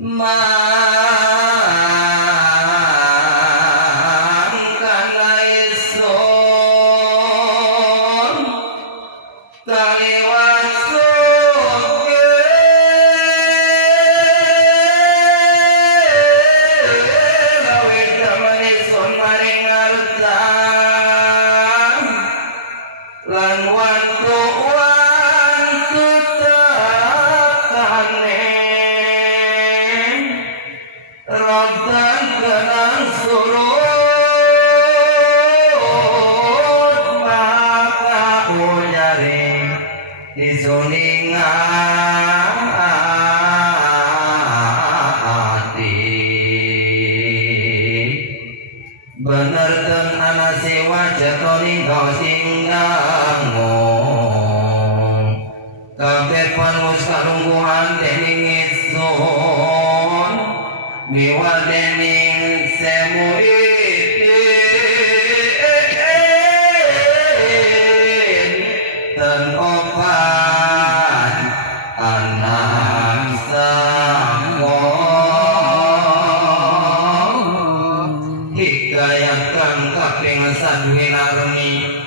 mangkana isun kaliwat suge lawe daman isun maring arta lan wantu takane rodan kenang surut maka unyari isuninga hati bener ten ana sewa jatoning kau singgangung kabeh panus kalungguhan dening isun miwa dening semu ten opan anak sakon hikayat kang kaping sadwinarni